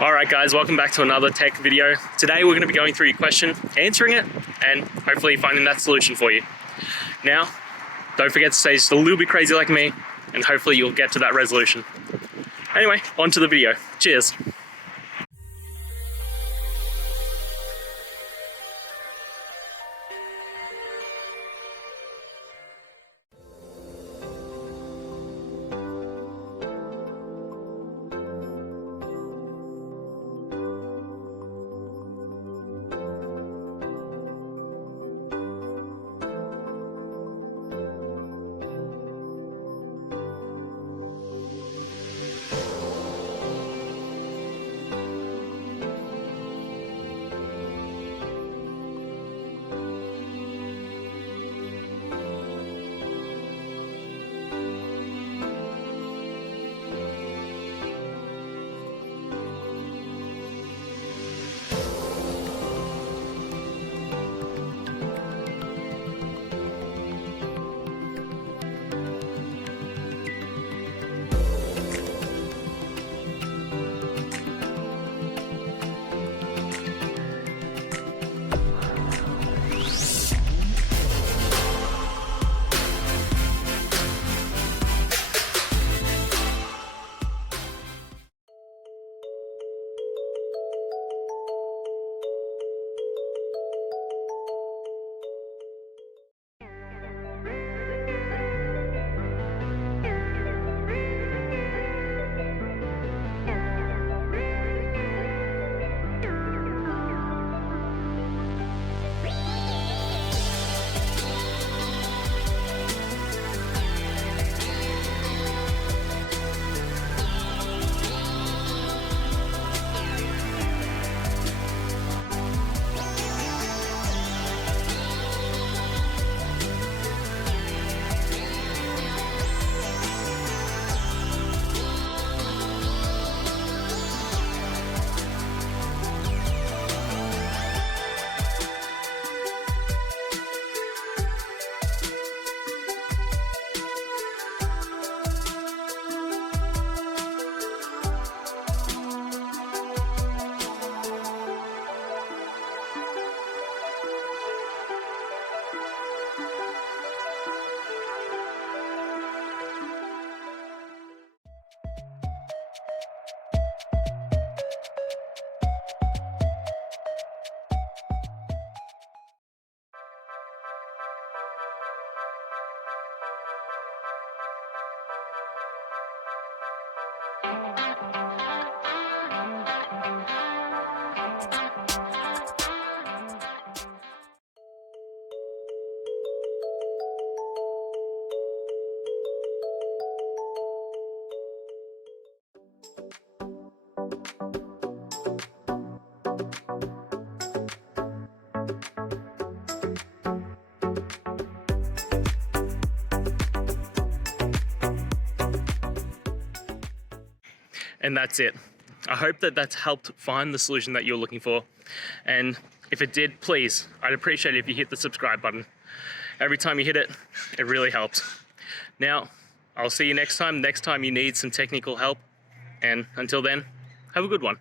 Alright guys, welcome back to another tech video. Today we're going to be going through your question, answering it, and hopefully finding that solution for you. Now, don't forget to stay just a little bit crazy like me, and hopefully you'll get to that resolution. Anyway, on to the video. Cheers. And that's it. I hope that that's helped find the solution that you're looking for. And if it did, please, I'd appreciate it if you hit the subscribe button. Every time you hit it, it really helps. Now, I'll see you next time you need some technical help. And until then, have a good one.